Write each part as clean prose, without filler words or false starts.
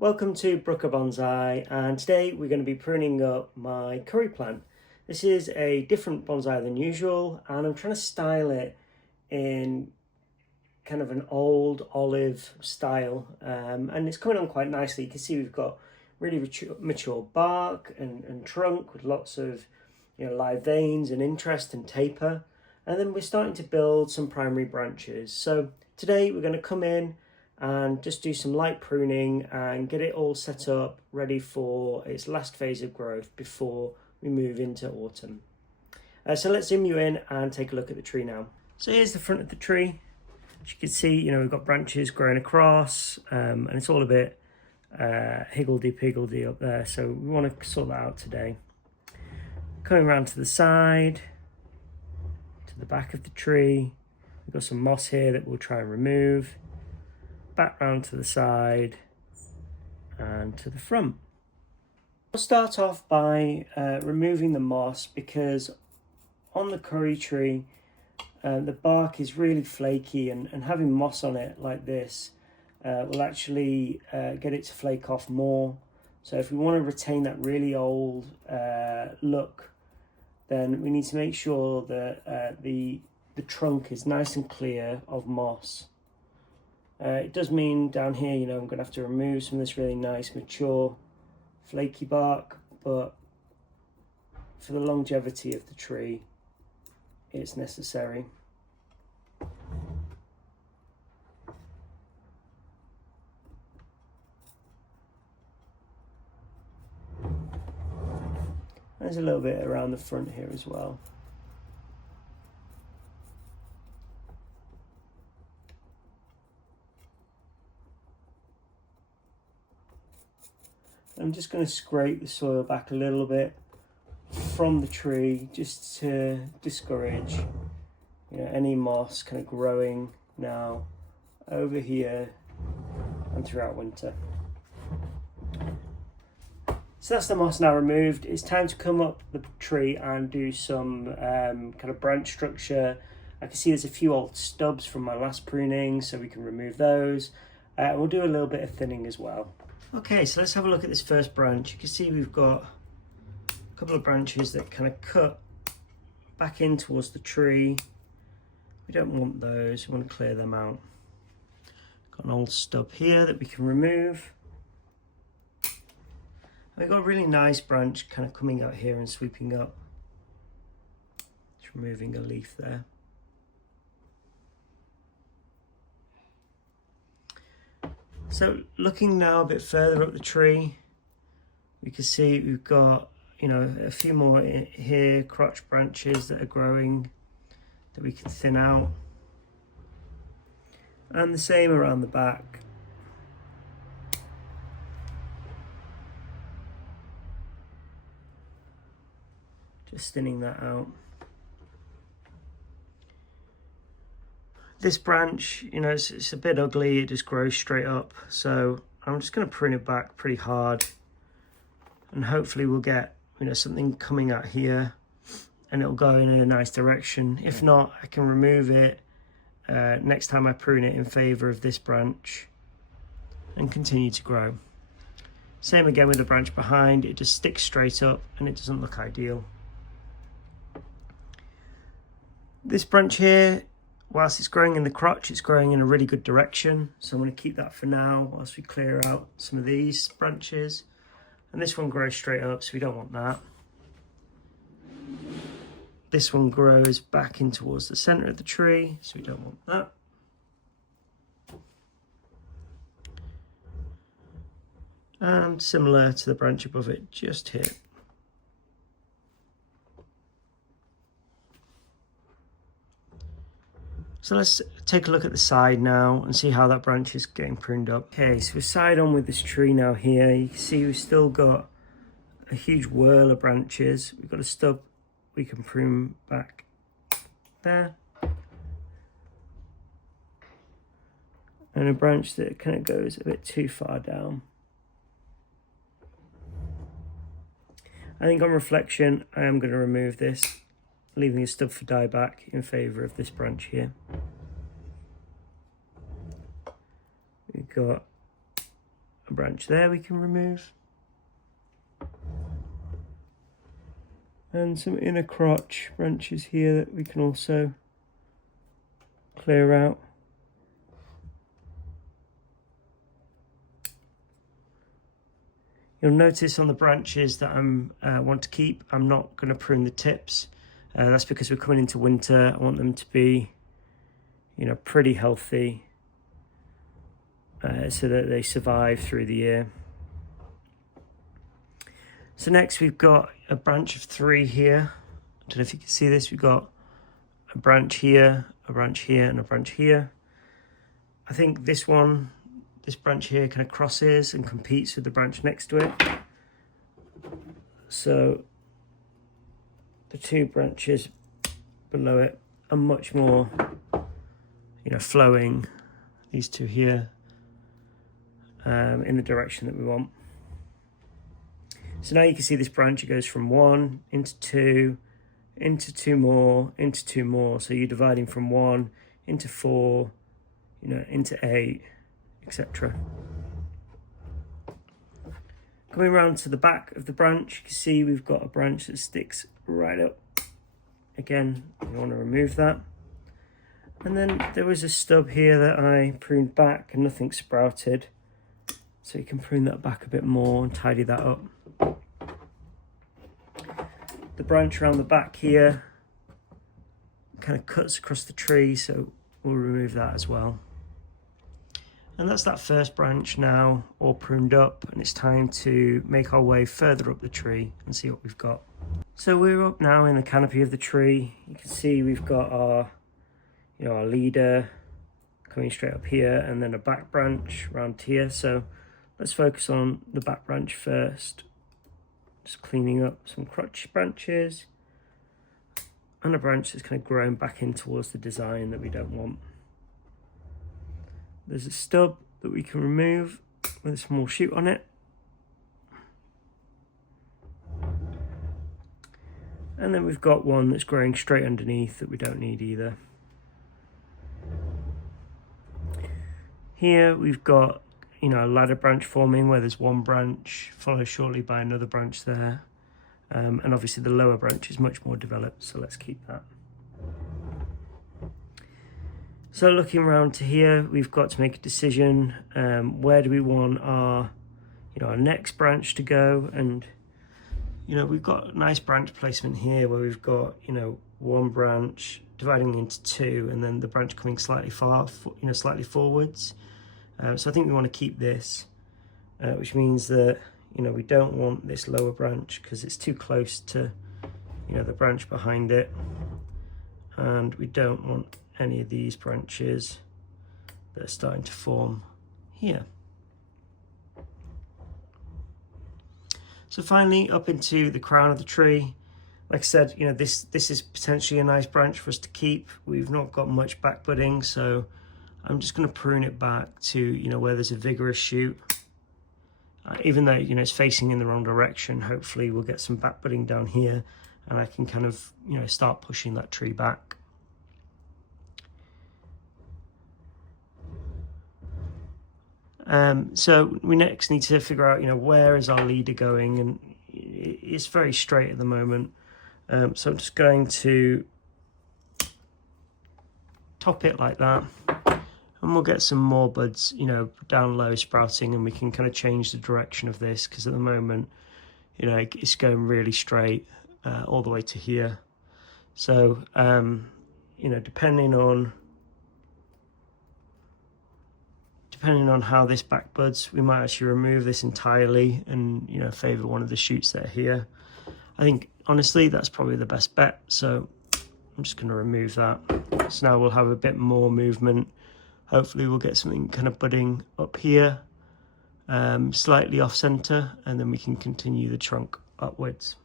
Welcome to Brooker Bonsai, and today we're going to be pruning up my curry plant. This is a different bonsai than usual, and I'm trying to style it in kind of an old olive style, and it's coming on quite nicely. You can see we've got really mature bark and trunk with lots of live veins and interest and taper, and then we're starting to build some primary branches. So today we're going to come in and just do some light pruning and get it all set up ready for its last phase of growth before we move into autumn. So let's zoom you in and take a look at the tree now. So here's the front of the tree. As you can see, we've got branches growing across, and it's all a bit higgledy-piggledy up there, so we want to sort that out today. Coming around to the side, to the back of the tree, we've got some moss here that we'll try and remove. Back round to the side and to the front. We'll start off by removing the moss, because on the curry tree the bark is really flaky, and having moss on it like this will actually get it to flake off more. So if we want to retain that really old look, then we need to make sure that the trunk is nice and clear of moss. It does mean down here, I'm going to have to remove some of this really nice, mature, flaky bark, but for the longevity of the tree, it's necessary. There's a little bit around the front here as well. I'm just going to scrape the soil back a little bit from the tree just to discourage any moss kind of growing now over here and throughout winter. So that's the moss now removed. It's time to come up the tree and do some kind of branch structure. I can see there's a few old stubs from my last pruning, so we can remove those. We'll do a little bit of thinning as well. Okay, so let's have a look at this first branch. You can see we've got a couple of branches that kind of cut back in towards the tree. We don't want those, we want to clear them out. Got an old stub here that we can remove. We've got a really nice branch kind of coming out here and sweeping up. Just removing a leaf there. So looking now a bit further up the tree, we can see we've got, a few more here, crotch branches that are growing that we can thin out. And the same around the back. Just thinning that out. This branch, it's a bit ugly, it just grows straight up. So I'm just going to prune it back pretty hard. And hopefully we'll get, something coming out here and it'll go in a nice direction. If not, I can remove it next time I prune it in favour of this branch and continue to grow. Same again with the branch behind, it just sticks straight up and it doesn't look ideal. This branch here, whilst it's growing in the crotch, it's growing in a really good direction. So I'm going to keep that for now whilst we clear out some of these branches. And this one grows straight up, so we don't want that. This one grows back in towards the centre of the tree, so we don't want that. And similar to the branch above it, just here. So let's take a look at the side now and see how that branch is getting pruned up. Okay, so we're side on with this tree now here. You can see we've still got a huge whirl of branches. We've got a stub we can prune back there. And a branch that kind of goes a bit too far down. I think on reflection, I am going to remove this, leaving a stub for dieback in favour of this branch here. We've got a branch there we can remove. And some inner crotch branches here that we can also clear out. You'll notice on the branches that I want to keep, I'm not going to prune the tips. That's because we're coming into winter. I want them to be, you know, pretty healthy, so that they survive through the year. So next we've got a branch of 3 here. I don't know if you can see this. We've got a branch here, a branch here, and a branch here. I think this branch here kind of crosses and competes with the branch next to it. So the 2 branches below it are much more, you know, flowing, these 2 here, in the direction that we want. So now you can see this branch, it goes from 1 into 2, into 2 more, into 2 more. So you're dividing from 1 into 4, you know, into 8, etc. Coming around to the back of the branch, you can see we've got a branch that sticks right up. Again, we want to remove that. And then there was a stub here that I pruned back and nothing sprouted. So you can prune that back a bit more and tidy that up. The branch around the back here kind of cuts across the tree, so we'll remove that as well. And that's that first branch now all pruned up, and it's time to make our way further up the tree and see what we've got. So we're up now in the canopy of the tree. You can see we've got our, you know, our leader coming straight up here, and then a back branch around here. So let's focus on the back branch first. Just cleaning up some crotch branches and a branch that's kind of growing back in towards the design that we don't want. There's a stub that we can remove with a small shoot on it. And then we've got one that's growing straight underneath that we don't need either. Here we've got, you know, a ladder branch forming where there's one branch followed shortly by another branch there. And obviously the lower branch is much more developed, so let's keep that. So looking around to here, we've got to make a decision. Where do we want our, you know, our next branch to go? And, you know, we've got a nice branch placement here where we've got, you know, one branch dividing into 2, and then the branch coming slightly slightly forwards. So I think we want to keep this, which means that, you know, we don't want this lower branch because it's too close to, you know, the branch behind it, and we don't want any of these branches that are starting to form here. So finally, up into the crown of the tree. Like I said, you know, this is potentially a nice branch for us to keep. We've not got much back budding, so I'm just going to prune it back to, you know, where there's a vigorous shoot. Even though, you know, it's facing in the wrong direction, hopefully we'll get some back budding down here, and I can kind of, you know, start pushing that tree back. So we next need to figure out, you know, where is our leader going, and it's very straight at the moment. So I'm just going to top it like that, and we'll get some more buds, you know, down low sprouting, and we can kind of change the direction of this, because at the moment, you know, it's going really straight all the way to here. So, you know, depending on how this back buds, we might actually remove this entirely and, you know, favour one of the shoots that are here. I think, honestly, that's probably the best bet. So I'm just going to remove that. So now we'll have a bit more movement. Hopefully we'll get something kind of budding up here, slightly off centre, and then we can continue the trunk upwards.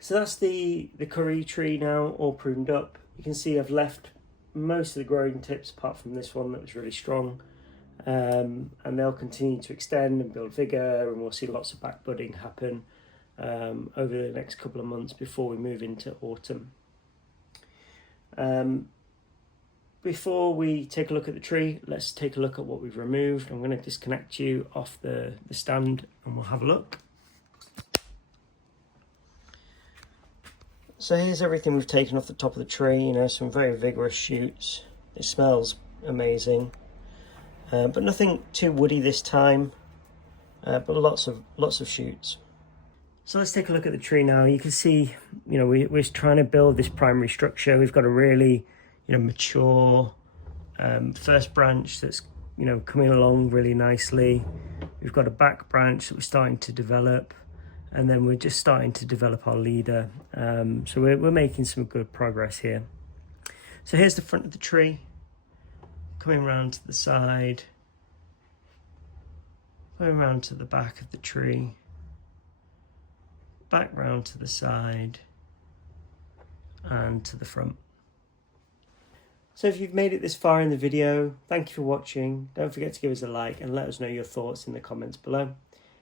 So that's the curry tree now all pruned up. You can see I've left most of the growing tips apart from this one that was really strong, and they'll continue to extend and build vigour, and we'll see lots of back budding happen over the next couple of months before we move into autumn. But before we take a look at the tree, let's take a look at what we've removed. I'm going to disconnect you off the stand and we'll have a look. So here's everything we've taken off the top of the tree, you know, some very vigorous shoots. It smells amazing, but nothing too woody this time, but lots of shoots. So let's take a look at the tree now. You can see, you know, we're trying to build this primary structure. We've got a really, you know, mature first branch that's, you know, coming along really nicely. We've got a back branch that we're starting to develop, and then we're just starting to develop our leader. So we're making some good progress here. So here's the front of the tree, coming around to the side, going around to the back of the tree, back round to the side and to the front. So if you've made it this far in the video, thank you for watching. Don't forget to give us a like and let us know your thoughts in the comments below.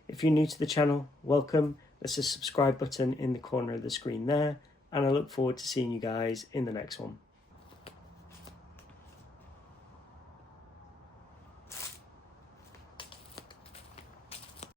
If you're new to the channel, welcome. There's a subscribe button in the corner of the screen there, and I look forward to seeing you guys in the next one.